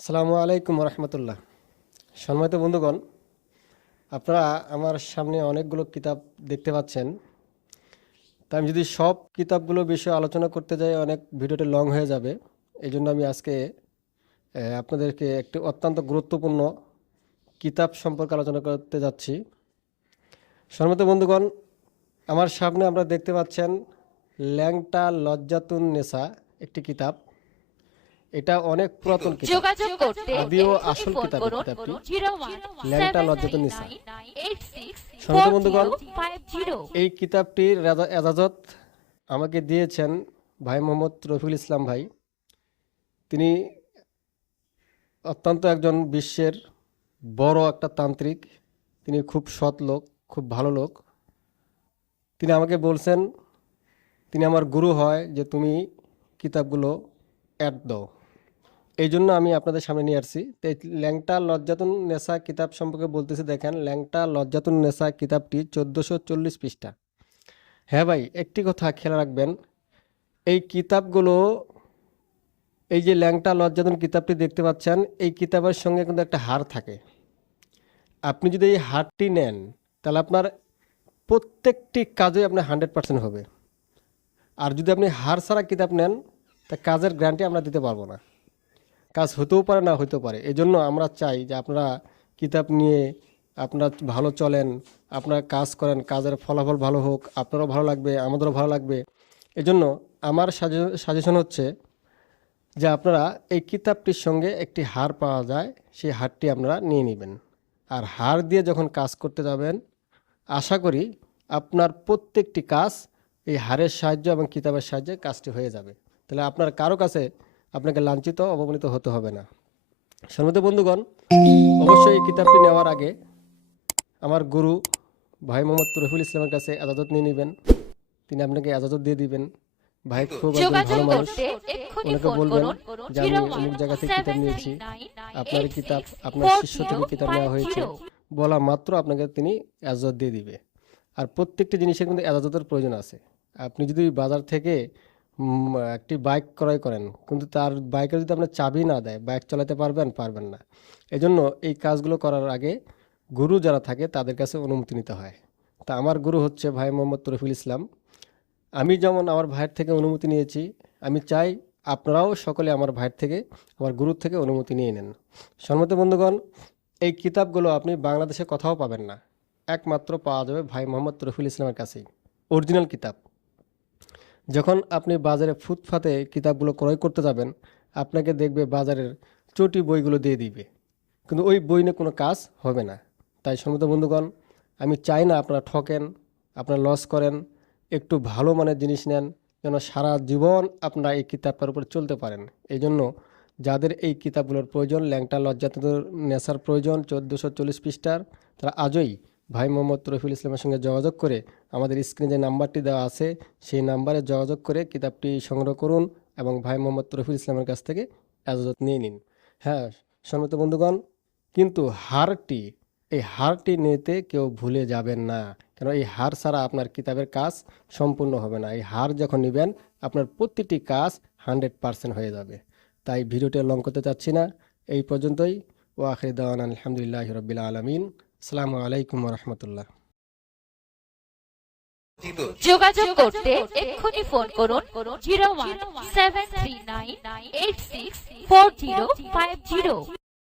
সালামু আলাইকুম রহমতুল্লাহ। সম্মানিত বন্ধুগণ, আপনারা আমার সামনে অনেকগুলো কিতাব দেখতে পাচ্ছেন। তা আমি যদি সব কিতাবগুলো বিষয়ে আলোচনা করতে যাই, অনেক ভিডিওটি লং হয়ে যাবে। এই জন্য আমি আজকে আপনাদেরকে একটি অত্যন্ত গুরুত্বপূর্ণ কিতাব সম্পর্কে আলোচনা করতে যাচ্ছি। সম্মানিত বন্ধুগণ, আমার সামনে আমরা দেখতে পাচ্ছেন ল্যাংটা লজ্জাতুন নেসা একটি কিতাব। এটা অনেক পুরাতন কিতাব। যোগাযোগ করতে আদিও আসল কিতাব কিতাবটি। ল্যাংটা সেভেন নিসা। বন্ধুগণ, এই কিতাবটির এজাজত আমাকে দিয়েছেন ভাই মোহাম্মদ রফিউল ইসলাম ভাই। তিনি অত্যন্ত একজন বিশ্বের বড় একটা তান্ত্রিক। তিনি খুব সৎ লোক খুব ভালো লোক। তিনি আমাকে বলছেন তিনি আমার গুরু হয় যে তুমি কিতাবগুলো অ্যাড দাও। এই জন্য আমি আপনাদের সামনে নিয়ে আসছি। তো ল্যাংটা লজ্জাতুন নেশা কিতাব সম্পর্কে বলতেছি, দেখেন, ল্যাংটা লজ্জাতুন নেশা কিতাবটি চোদ্দোশো চল্লিশ পৃষ্ঠা। হ্যাঁ ভাই, একটি কথা খেয়াল রাখবেন, এই কিতাবগুলো, এই যে ল্যাংটা লজ্জাতুন কিতাবটি দেখতে পাচ্ছেন, এই কিতাবের সঙ্গে কিন্তু একটা হার থাকে। আপনি যদি এই হারটি নেন, তাহলে আপনার প্রত্যেকটি কাজে আপনার হান্ড্রেড পার্সেন্ট হবে। আর যদি আপনি হার ছাড়া কিতাব নেন, তা কাজের গ্যারান্টি আমরা দিতে পারব না। কাজ হতেও পারে, না হতেও পারে। এই জন্য আমরা চাই যে আপনারা কিতাব নিয়ে আপনারা ভালো চলেন, আপনারা কাজ করেন, কাজের ফলাফল ভালো হোক, আপনারও ভালো লাগবে, আমাদেরও ভালো লাগবে। এজন্য আমার সাজেশন হচ্ছে যে আপনারা এই কিতাবটির সঙ্গে একটি হার পাওয়া যায়, সেই হারটি আপনারা নিয়ে নেবেন। আর হার দিয়ে যখন কাজ করতে যাবেন, আশা করি আপনার প্রত্যেকটি কাজ এই হারের সাহায্য এবং কিতাবের সাহায্যে কাজটি হয়ে যাবে। তাহলে আপনার কারও কাছে আপনাকে লাঞ্ছিত অবমানিত হতে হবে না। সম্মানিত বন্ধুগণ অবশ্যই এই কিতাবটি নেওয়ার আগে আমার গুরু ভাই মোহাম্মদ রফিউল ইসলামের কাছে আজাদত নিয়ে নেবেন। তিনি আপনাকে আজাদত দিয়ে দিবেন। ভাই খুব ভালো মানুষ। ওনাকে বলবেন যে আমি অনেক জায়গা থেকে কিতাব নিয়েছি। আপনার কিতাব আপনার শিষ্য থেকে কিতাব নেওয়া হয়েছে। বলা মাত্র আপনাকে তিনি এজাজত দিয়ে দিবে। আর প্রত্যেকটি জিনিসের কিন্তু এজাজতের প্রয়োজন আছে। আপনি যদি বাজার থেকে একটি বাইক ক্রয় করেন। কিন্তু তার বাইকের যদি আপনার চাবি না দেয়, বাইক চালাতে পারবেন পারবেন না। এজন্য এই কাজগুলো করার আগে গুরু যারা থাকে, তাদের কাছে অনুমতি নিতে হয়। তা আমার গুরু হচ্ছে ভাই মোহাম্মদ তরফুল ইসলাম। আমি যেমন আমার ভাইয়ের থেকে অনুমতি নিয়েছি, আমি চাই আপনারাও সকলে আমার ভাইয়ের থেকে, আমার গুরুর থেকে অনুমতি নিয়ে নেন। সম্মত বন্ধুগণ, এই কিতাবগুলো আপনি বাংলাদেশে কোথাও পাবেন না। একমাত্র পাওয়া যাবে ভাই মোহাম্মদ রফিউল ইসলামের কাছেই। অরিজিনাল কিতাব। যখন আপনি বাজারে ফুটপাতে কিতাবগুলো ক্রয় করতে যাবেন, আপনাকে দেখবে বাজারের চটি বইগুলো দিয়ে দিবে। কিন্তু ওই বই নিয়ে কোনো কাজ হবে না। তাই সম্মত বন্ধুগণ, আমি চাই না আপনারা ঠকেন, আপনারা লস করেন, একটু ভালো মানের জিনিস নেন, যেন সারা জীবন আপনারা এই কিতাবটার উপর চলতে পারেন। এই জন্য যাদের এই কিতাবগুলোর প্রয়োজন, ল্যাংটা লজ্জাত নেশার প্রয়োজন, চোদ্দোশো চল্লিশ পৃষ্ঠার, তারা আজই ভাই মোহাম্মদ রফিউল ইসলামের সঙ্গে যোগাযোগ করে আমাদের স্ক্রিনে যে নাম্বারটি দেওয়া আছে, সেই নাম্বারে যোগাযোগ করে কিতাবটি সংগ্রহ করুন এবং ভাই মোহাম্মদ রফিউল ইসলামের কাছ থেকে এজাজত নিয়ে নিন। হ্যাঁ সম্মত বন্ধুগণ, কিন্তু হারটি, এই হারটি নিতে কেউ ভুলে যাবেন না। কেন এই হার ছাড়া আপনার কিতাবের কাজ সম্পূর্ণ হবে না। এই হার যখন নেবেন, আপনার প্রতিটি কাজ হান্ড্রেড পারসেন্ট হয়ে যাবে। তাই ভিডিওটি লং করতে চাচ্ছি না। এই পর্যন্তই। ও আখরি দাওয়ান আলহামদুলিল্লাহ রবিল আলমিন। আসসালামু আলাইকুম রহমতুল্লাহ। যোগাযোগ করতে এক্ষুনি ফোন করুন zero one seven three nine eight six four zero five zero.